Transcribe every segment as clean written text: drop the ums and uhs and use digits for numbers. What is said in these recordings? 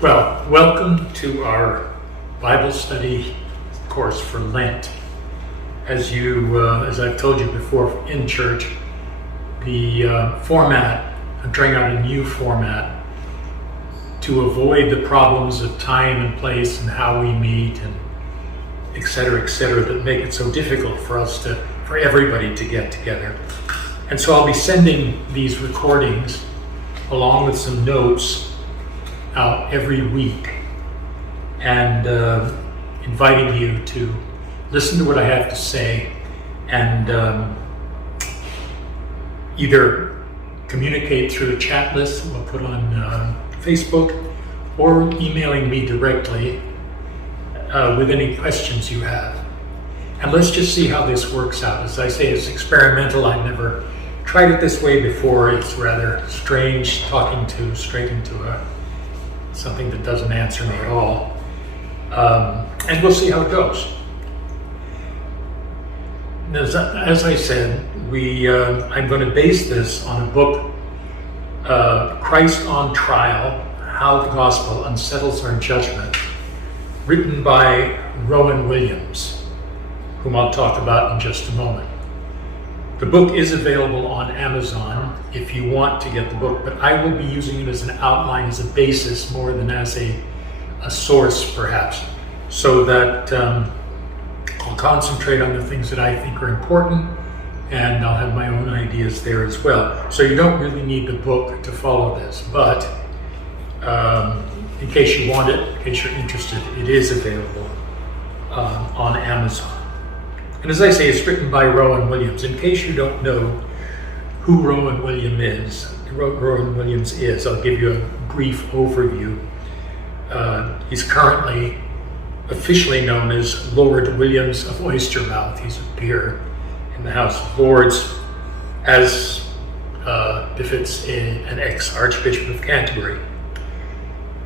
Well, welcome to our Bible study course for Lent. As I've told you before in church, the format, I'm trying out a new format to avoid the problems of time and place and how we meet and et cetera, that make it so difficult for everybody to get together. And so I'll be sending these recordings along with some notes out every week and inviting you to listen to what I have to say and either communicate through a chat list we'll put on Facebook or emailing me directly with any questions you have. And let's just see how this works out. As I say, it's experimental. I've never tried it this way before. It's rather strange talking straight into something that doesn't answer me at all. And we'll see how it goes. As I said, I'm going to base this on a book, Christ on Trial, How the Gospel Unsettles Our Judgment, written by Rowan Williams, whom I'll talk about in just a moment. The book is available on Amazon if you want to get the book, but I will be using it as an outline, as a basis, more than as a source, perhaps, so that I'll concentrate on the things that I think are important, and I'll have my own ideas there as well. So you don't really need the book to follow this, but in case you want it, in case you're interested, it is available on Amazon. And as I say, it's written by Rowan Williams. In case you don't know who Rowan Williams is, I'll give you a brief overview. He's currently officially known as Lord Williams of Oystermouth. He's a peer in the House of Lords, as befits an ex-Archbishop of Canterbury.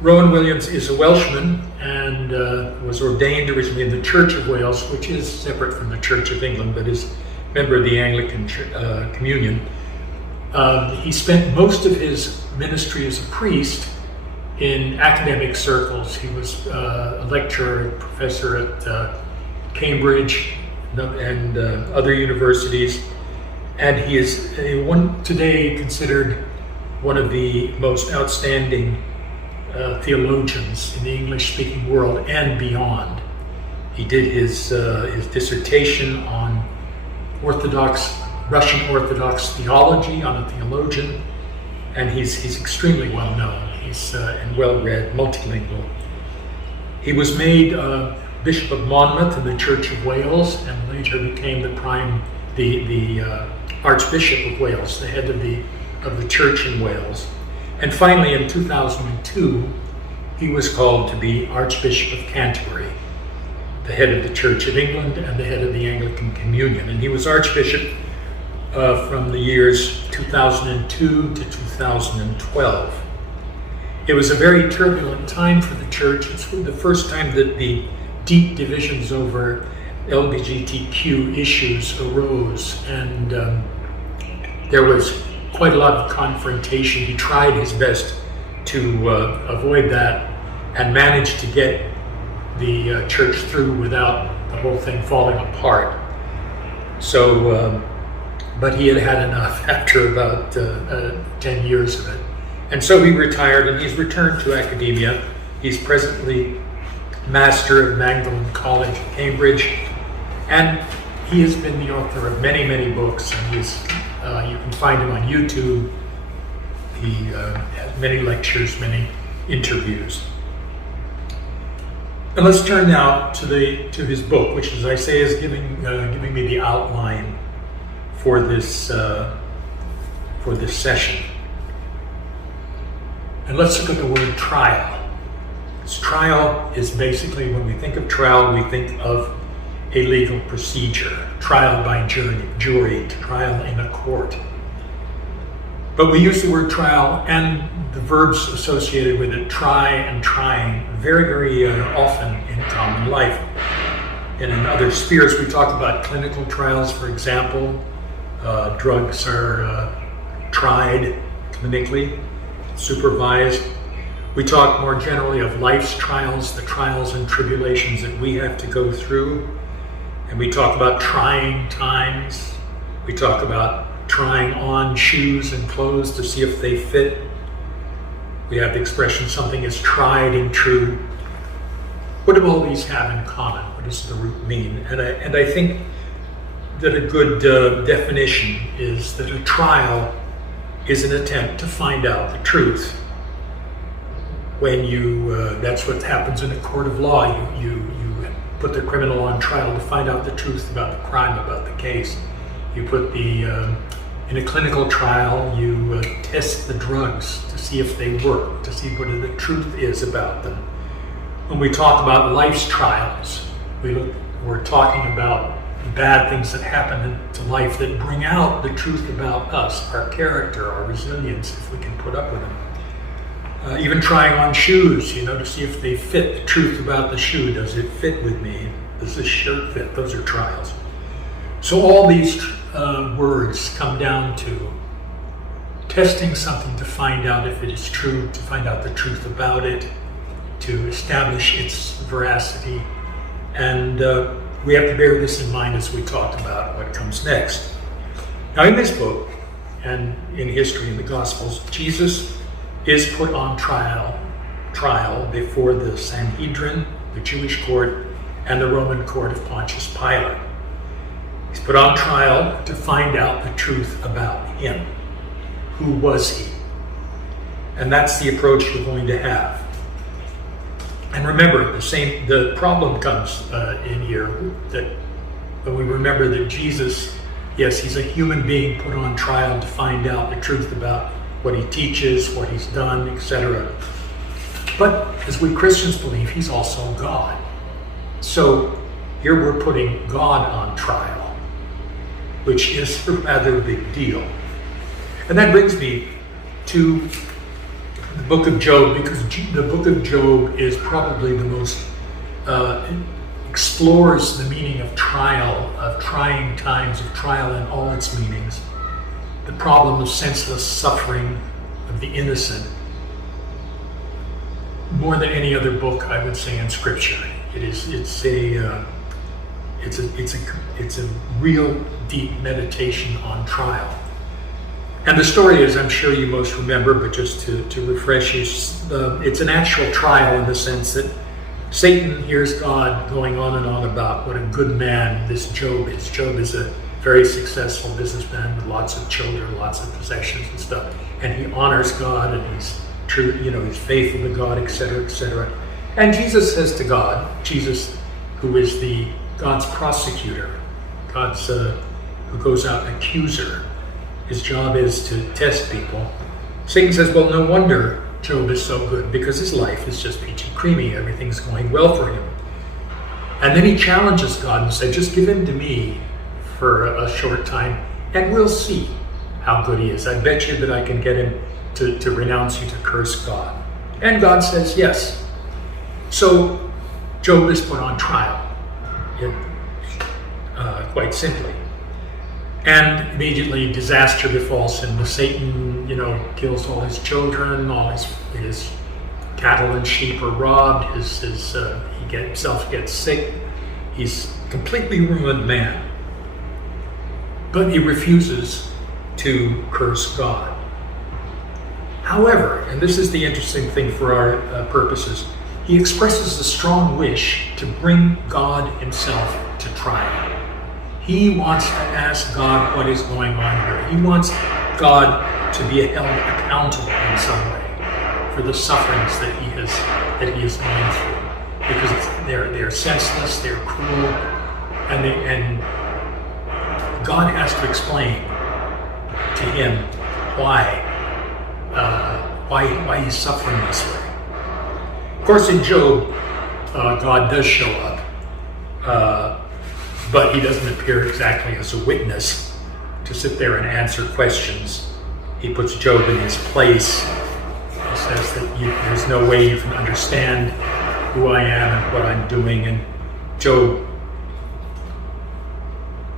Rowan Williams is a Welshman and was ordained originally in the Church of Wales, which is separate from the Church of England, but is a member of the Anglican Communion. He spent most of his ministry as a priest in academic circles. He was a lecturer, professor at Cambridge and other universities, and he is today considered one of the most outstanding theologians in the English-speaking world and beyond. He did his dissertation on Russian Orthodox theology. I'm a theologian, and he's extremely well known. He's and well read, multilingual. He was made Bishop of Monmouth in the Church of Wales, and later became the Archbishop of Wales, the head of the church in Wales. And finally, in 2002, he was called to be Archbishop of Canterbury, the head of the Church of England and the head of the Anglican Communion. And he was Archbishop from the years 2002 to 2012. It was a very turbulent time for the church. It's the first time that the deep divisions over LGBTQ issues arose, and there was quite a lot of confrontation. He tried his best to avoid that and managed to get the church through without the whole thing falling apart. So, but he had had enough after about 10 years of it. And so he retired, and he's returned to academia. He's presently Master of Magdalen College, Cambridge, and he has been the author of many, many books, and you can find him on YouTube. He has many lectures, many interviews. And let's turn now to his book, which, as I say, is giving me the outline for this session. And let's look at the word trial. Trial is basically, when we think of trial, we think of a legal procedure, trial by jury, trial in a court. But we use the word trial and the verbs associated with it, try and trying, very, very often in common life. And in other spheres, we talk about clinical trials, for example. Drugs are tried clinically, supervised. We talk more generally of life's trials, the trials and tribulations that we have to go through. And we talk about trying times. We talk about trying on shoes and clothes to see if they fit. We have the expression, something is tried and true. What do all these have in common? What does the root mean? And I think that a good definition is that a trial is an attempt to find out the truth. When that's what happens in a court of law. You put the criminal on trial to find out the truth about the crime, about the case. You put in a clinical trial, you test the drugs to see if they work, to see what the truth is about them. When we talk about life's trials, we're talking about the bad things that happen to life that bring out the truth about us, our character, our resilience, if we can put up with them. Even trying on shoes, to see if they fit, the truth about the shoe. Does it fit with me? Does this shirt fit? Those are trials. So all these words come down to testing something to find out if it is true, to find out the truth about it, to establish its veracity. And we have to bear this in mind as we talk about what comes next. Now in this book, and in history in the Gospels, Jesus is put on trial before the Sanhedrin, the Jewish court, and the Roman court of Pontius Pilate. He's put on trial to find out the truth about him. Who was he? And that's the approach we're going to have. And remember, the problem comes in here that when we remember that Jesus, yes, he's a human being put on trial to find out the truth about what he teaches, what he's done, etc. But as we Christians believe, he's also God. So here we're putting God on trial, which is a rather big deal. And that brings me to the book of Job, because the book of Job is probably the most, explores the meaning of trial, of trying times, of trial in all its meanings, the problem of senseless suffering of the innocent, more than any other book, I would say, in Scripture. It's a real deep meditation on trial. And the story is, I'm sure you most remember, but just to refresh you, it's an actual trial in the sense that Satan hears God going on and on about what a good man this Job is. Job is a very successful businessman with lots of children, lots of possessions and stuff. And he honors God, and he's true, he's faithful to God, etc., etc. And Jesus says to God, Jesus, who is God's prosecutor, God's who goes out an accuser. His job is to test people. Satan says, well, no wonder Job is so good, because his life is just peachy creamy. Everything's going well for him. And then he challenges God and says, just give him to me for a short time, and we'll see how good he is. I bet you that I can get him to renounce you, to curse God. And God says yes. So Job is put on trial, quite simply. And immediately disaster befalls him. Satan, kills all his children, all his cattle and sheep are robbed, he himself gets sick. He's a completely ruined man. But he refuses to curse God. However, and this is the interesting thing for our purposes, he expresses a strong wish to bring God himself to trial. He wants to ask God what is going on here. He wants God to be held accountable in some way for the sufferings that he is going through, because they're senseless, they're cruel, and God has to explain to him why he's suffering this way. Of course, in Job, God does show up. But he doesn't appear exactly as a witness to sit there and answer questions. He puts Job in his place. He says that there's no way you can understand who I am and what I'm doing. And Job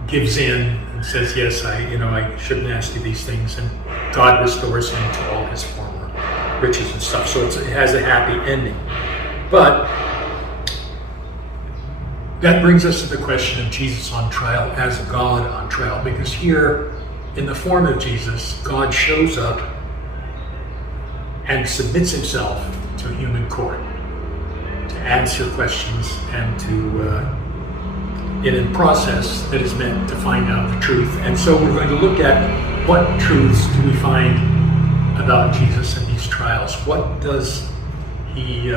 gives in and says, yes, I shouldn't ask you these things. And God restores him to all his former riches and stuff. So it has a happy ending. But that brings us to the question of Jesus on trial as God on trial, because here, in the form of Jesus, God shows up and submits himself to a human court to answer questions and to, in a process that is meant to find out the truth. And so we're going to look at what truths do we find about Jesus in these trials. What does he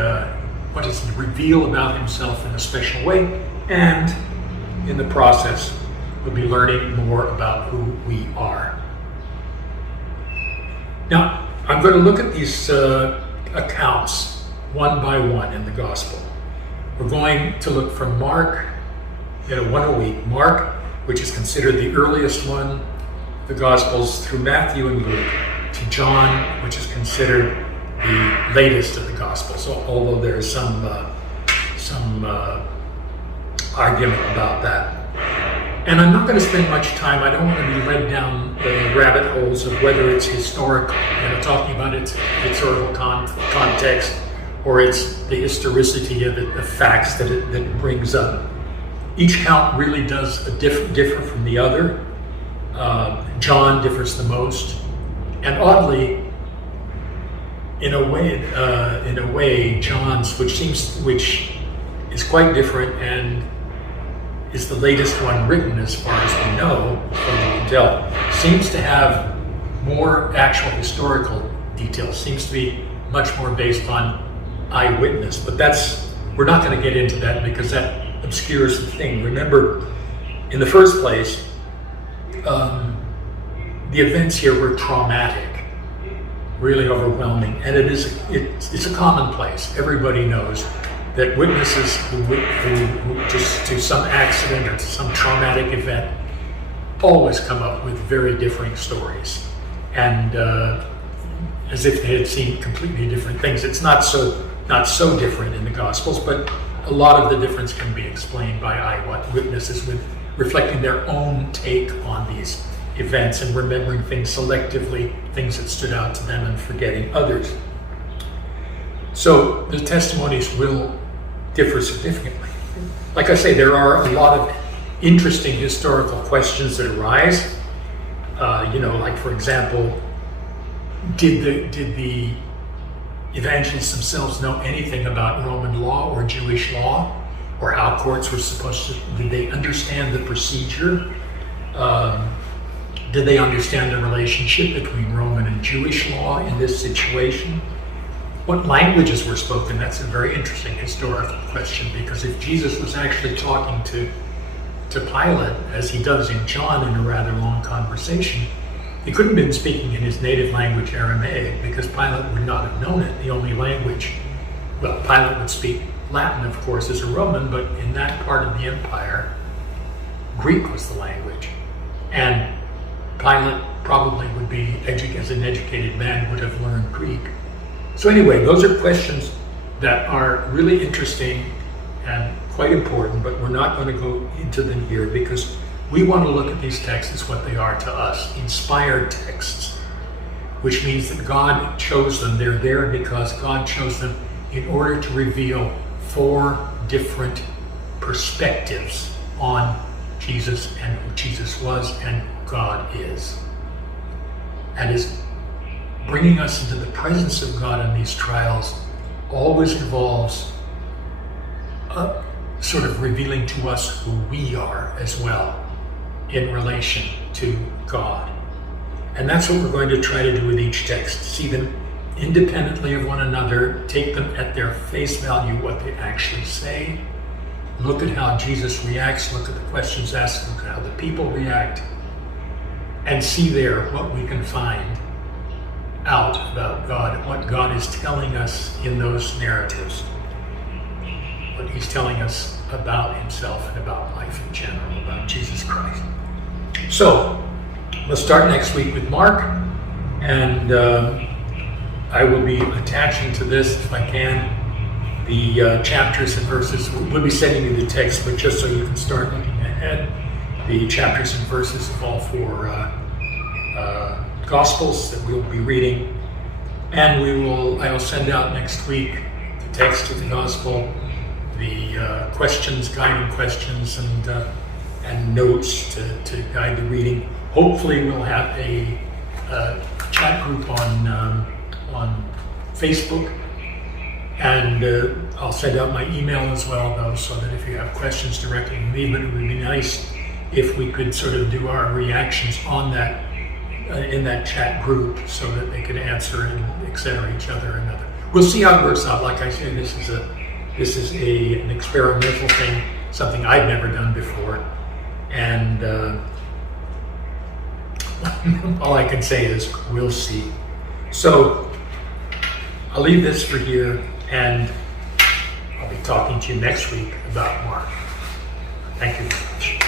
reveal about himself in a special way? And in the process, we'll be learning more about who we are. Now, I'm going to look at these accounts one by one in the gospel. We're going to look from Mark, one a week. Mark, which is considered the earliest one, the gospels, through Matthew and Luke, to John, which is considered the latest of the gospels, although there is some argument about that. And I'm not going to spend much time. I don't want to be led down the rabbit holes of whether it's historical, talking about its historical context, or it's the historicity of it, the facts that it brings up. Each account really does differ from the other. John differs the most, and oddly, in a way, John's, which is quite different and is the latest one written as far as we know, from what we can tell, seems to have more actual historical details, seems to be much more based on eyewitness. But we're not going to get into that because that obscures the thing. Remember, in the first place, the events here were traumatic, really overwhelming, and it's a commonplace. Everybody knows that witnesses who just to some accident or to some traumatic event always come up with very differing stories, and as if they had seen completely different things. It's not so different in the Gospels, but a lot of the difference can be explained by eyewitnesses with reflecting their own take on these events and remembering things selectively, things that stood out to them, and forgetting others. So the testimonies will differ significantly. Like I say, there are a lot of interesting historical questions that arise. Like for example, did the evangelists themselves know anything about Roman law or Jewish law, or how courts were supposed to? Did they understand the procedure? Did they understand the relationship between Roman and Jewish law in this situation? What languages were spoken? That's a very interesting historical question, because if Jesus was actually talking to Pilate, as he does in John in a rather long conversation, he couldn't have been speaking in his native language, Aramaic, because Pilate would not have known it. The only language, well, Pilate would speak Latin, of course, as a Roman, but in that part of the empire, Greek was the language. And Pilate probably would be, as an educated man, would have learned Greek. So anyway, those are questions that are really interesting and quite important, but we're not going to go into them here because we want to look at these texts as what they are to us, inspired texts, which means that God chose them. They're there because God chose them in order to reveal 4 different perspectives on Jesus and who Jesus was and who God is. And is bringing us into the presence of God in these trials always involves sort of revealing to us who we are as well in relation to God. And that's what we're going to try to do with each text. See them independently of one another, take them at their face value, what they actually say, look at how Jesus reacts, look at the questions asked, look at how the people react, and see there what we can find out about God, what God is telling us in those narratives, what he's telling us about himself and about life in general, about Jesus Christ. So, let's start next week with Mark, and I will be attaching to this, if I can, the chapters and verses. We'll be sending you the text, but just so you can start looking ahead, the chapters and verses of all 4 Gospels that we'll be reading. And I will send out next week the text of the gospel, the questions, guiding questions, and notes to guide the reading. Hopefully we'll have a chat group on Facebook, and I'll send out my email as well, though, so that if you have questions directly to me, but it would be nice if we could sort of do our reactions on that in that chat group, so that they could answer and etc. each other and other. We'll see how it works out. Like I said, this is an experimental thing, something I've never done before, and all I can say is we'll see. So I'll leave this for here, and I'll be talking to you next week about Mark. Thank you very much.